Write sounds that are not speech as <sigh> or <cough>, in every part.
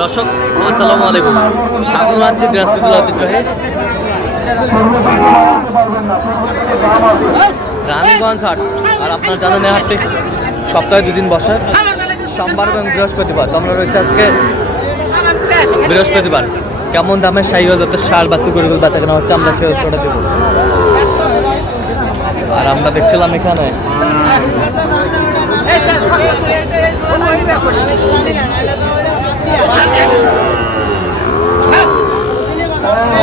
দর্শক, আসসালামু আলাইকুম। স্বাগত জানাচ্ছি দিনাজপুর ঐতিহ্যে রানীগঞ্জ হাট, আর আপনার জানেন হাটটি সপ্তাহে দুদিন বসে। সোমবার এবং বৃহস্পতিবার। তো আমরা রয়েছে আজকে বৃহস্পতিবার। কেমন দামে সাইকেল যাতে সার বা সুগরিগুলো বেচা কেনা হচ্ছে, আমরা সে উত্তরটা দেবো। আর আমরা দেখছিলাম এখানে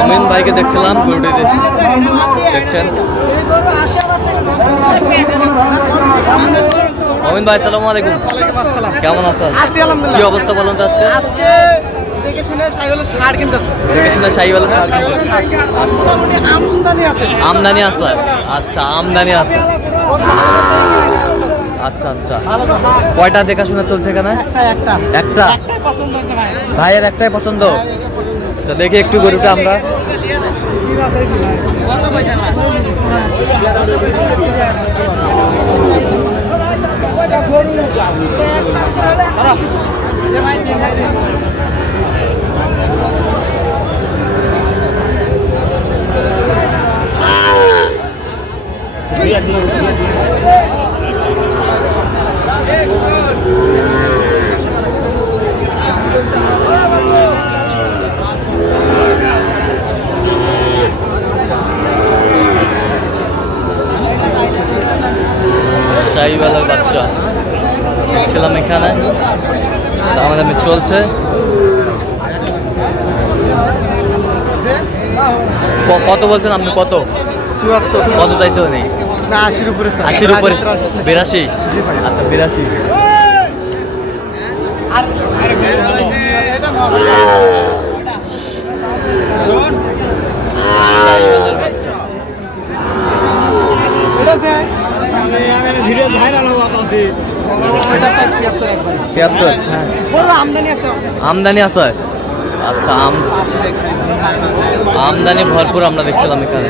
অমিন ভাইকে দেখছিলাম গরুটি দেখছেন? অমিন ভাই সালাম আলাইকুম। কেমন আছেন? কি অবস্থা বলুন তো আজকে? মোটামুটি আমদানি আছে। আমদানি আছে। আচ্ছা আমদানি আছে। আচ্ছা আচ্ছা। হাট। কয়টা দেখাশোনা চলছে এখানে? একটা। ভাইয়ের একটাই পছন্দ? আচ্ছা দেখি একটু গরুটা আমরা। কত পয়সা ভাই শাহিওয়ালার বাচ্চা। ছিলাম এখানে। দামে দামে চলছে। কত বলছেন আপনি? কত? কত চাইছে নেই না আশির উপরে স্যার। আশির উপরে? বিরাশি? আচ্ছা বিরাশি। ছিয়াত্তর আছে। আমদানি আছে? আচ্ছা আম আমদানি ভরপুর আমরা দেখছিলাম এখানে।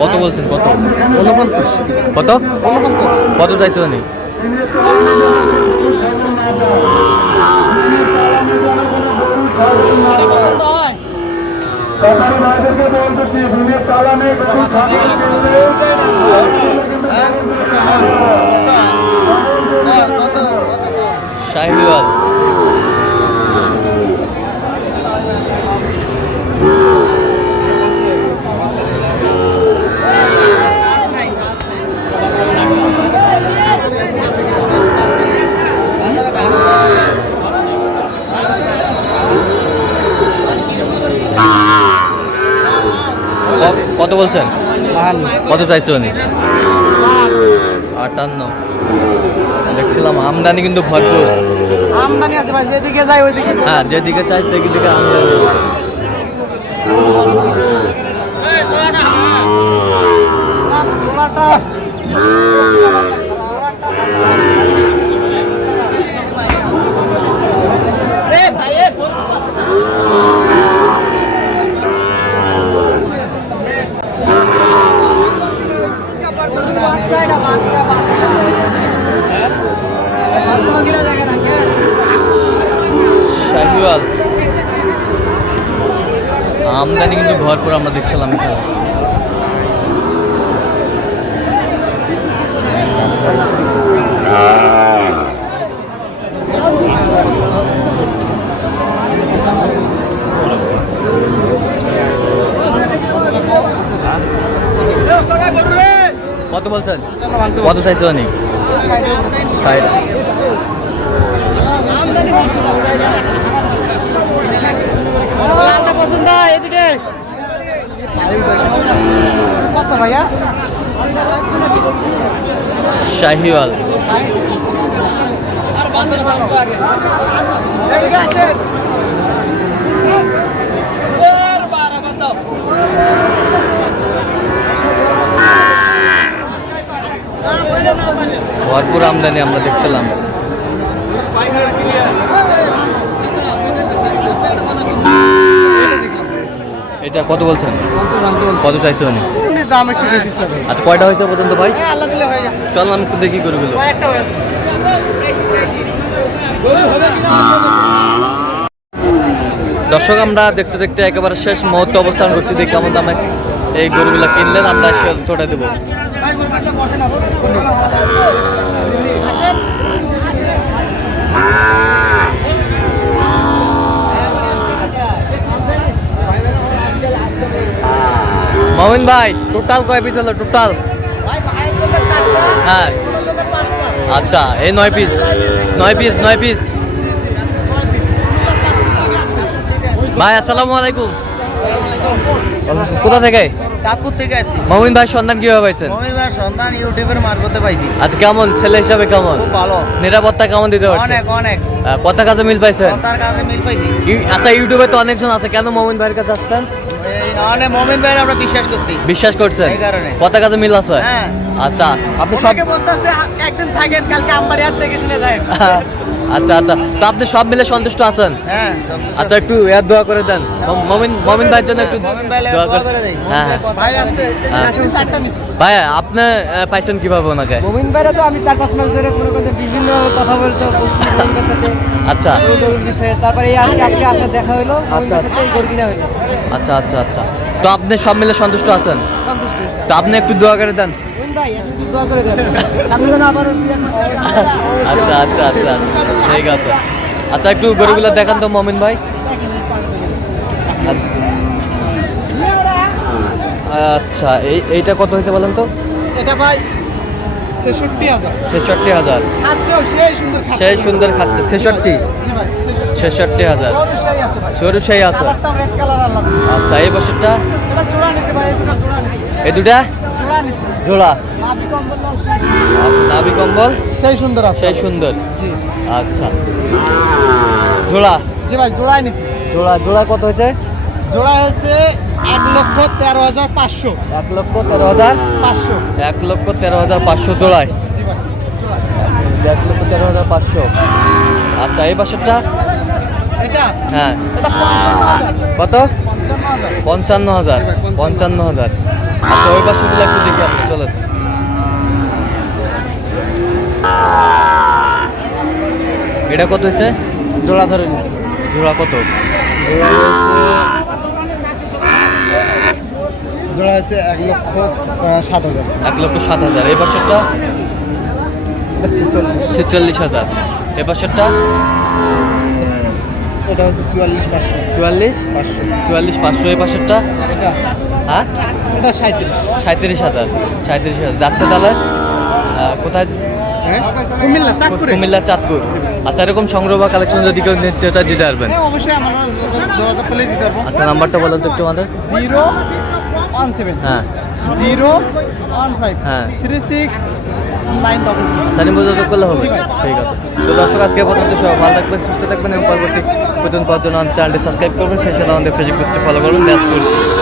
কত বলছেন কত? কত? কত চাইছে সরকারি ভাইদেরকে বলতেছি দুনিয়া চালানে গরু ছাগল কিনলে শাহিওয়াল ক- কত বলছেন? কত চাইছে উনি? আটান্ন। দেখছিলাম আমদানি কিন্তু ভরপুর। আমদানি আছে ভাই যেদিকে যাই ওইদিকে। হ্যাঁ যেদিকে চাই সেদিকে আমদানি। কিন্তু ভরপুর আমরা দেখছিলাম এখানে কত বলছেন? কত চাইছে পছন্দ এদিকে। কত ভাইয়া? শাহিওয়াল। ভরপুর আমদানি আমরা দেখছিলাম। এটা কত বলছেন? কত চাইছে উনি? আচ্ছা কয়টা হয়েছে পর্যন্ত ভাই? চল আমি একটু দেখি একটা হয়েছে দর্শক, আমরা দেখতে দেখতে একেবারে শেষ মুহূর্তে অবস্থান করছি। দেখি কেমন দামে এই গরুগুলো কিনলেন। আমরা সে তোটা দেবো। আসেন ভাই টোটাল কয় পিস হলো? টোটাল হ্যাঁ। আচ্ছা এই নয় পিস নয় পিস নয় পিস ভাই আসসালামু আলাইকুম। কোথা থেকে? চাঁদপুর থেকে আসছি মমিন ভাই সন্ধান কীভাবে পাইছেন? মমির ভাই সন্তান ইউটিউবের মারফতে পাইছি। আচ্ছা কেমন? ছেলে হিসাবে কেমন? খুব ভালো। নিরাপত্তা কেমন দিতে পারছে? অনেক অনেক। কাজে মিল পাইছেন মিল পাইছি। আচ্ছা ইউটিউবে তো অনেকজন আছে। কেন মমিন ভাইয়ের কাছে আসছেন? এই অনেক মমিন ভাইয়ের আমরা বিশ্বাস করছি বিশ্বাস করছেন এই কারণে। কত কাজে মিল আছে হ্যাঁ। আচ্ছা আপনি সব বলতেছে একদিন থাকেন কালকে আমার হাট থেকে শুনে যায় <laughs> আচ্ছা আচ্ছা। তো আপনি সব মিলে সন্তুষ্ট আছেন? হ্যাঁ। আচ্ছা একটু এর দোয়া করে দেন। মমিন মমিন ভাইয়ের জন্য একটু দোয়া করে হ্যাঁ হ্যাঁ। ভাই আছে। চারটা নিছি ভাই আপনি পাইছেন কীভাবে ওনাকে? মোমিন ভাইরা তো আমি চার পাঁচ মাস ধরে মনে করতে বিভিন্ন কথা বলতে আচ্ছা। বিষয়ে। তারপরে আজকে আজকে আসলে দেখা হলো আচ্ছা, কিনা হলো আচ্ছা আচ্ছা আচ্ছা। তো আপনি সব মিলে সন্তুষ্ট আছেন? তো আপনি একটু দোয়া করে দেন। আচ্ছা আচ্ছা আচ্ছা আচ্ছা। ঠিক আছে। আচ্ছা একটু গরুগুলো দেখান তো মমিন ভাই। আচ্ছা এই এইটা কত হয়েছে বলেন তো? এটা ভাই ছেষট্টি হাজার। ছেষট্টি হাজার। সেই সুন্দর খাচ্ছে। ছেষট্টি। জি ভাই, 66 ছেষট্টি হাজার। সরু সেই আছে। আচ্ছা এই বছরটা? এই। দুটা? জোড়া। আচ্ছা, কম্বল সেই সুন্দর আছে। সেই সুন্দর। আচ্ছা। জোড়া? জি ভাই জোড়াই নিছি। জোড়া জোড়া কত হয়েছে? জোড়া হয়েছে এক লক্ষ তেরো হাজার পাঁচশো। এক লক্ষ তেরো হাজার পাঁচশো। এক লক্ষ তেরো হাজার পাঁচশো জোড়ায়। এক লক্ষ তেরো হাজার পাঁচশো। আচ্ছা এই পাশেরটা? এটা? হ্যাঁ। কত? পঞ্চান্ন হাজার। পঞ্চান্ন হাজার। আচ্ছা ওই পাশেগুলো একটু দেখি আপনি চলেন। এটা কত হচ্ছে জোড়া ধরে নিছি। জোড়া কত? জোড়া হয়েছে জোড়া হয়েছে এক লক্ষ সাত হাজার। এক লক্ষ সাত হাজার। এই বছরটা? ছেচল্লিশ। হাজার। এই বছরটা? এটা হচ্ছে চুয়াল্লিশ পাঁচশো। চুয়াল্লিশ? পাঁচশো। চুয়াল্লিশ পাঁচশো। এই বছরটা? হ্যাঁ? এটা সাঁত্রিশ সাঁত্রিশ হাজার। সাঁত্রিশ হাজার। যাচ্ছে তাহলে? কোথায়? হ্যাঁ? কুমিল্লা চাঁদপুরে। কুমিল্লা চাঁদপুর। আচ্ছা এরকম সংগ্রহ বা কালেকশন যদি কেউ নিতে চায় দিতে পারবেন। হ্যাঁ, অবশ্যই আমরা যোগাযোগ করলে দিতে পারব। আচ্ছা নাম্বারটা বলেন তো একটু আমাদের। জিরো ওয়ান সেভেন হ্যাঁ। জিরো ওয়ান ফাইভ হ্যাঁ। Three six nine double six Sunny যোগাযোগ করলে হবে। ঠিক আছে। তো দর্শক আজকে পর্যন্ত সব ভালো থাকবেন সুস্থ থাকবেন এবং পরবর্তী পর্যন্ত পাওয়ার জন্য আমাদের চ্যানেলটি সাবস্ক্রাইব করবেন সেই সাথে আমাদের ফেসবুক পেজটি ফলো করবেন কৃষি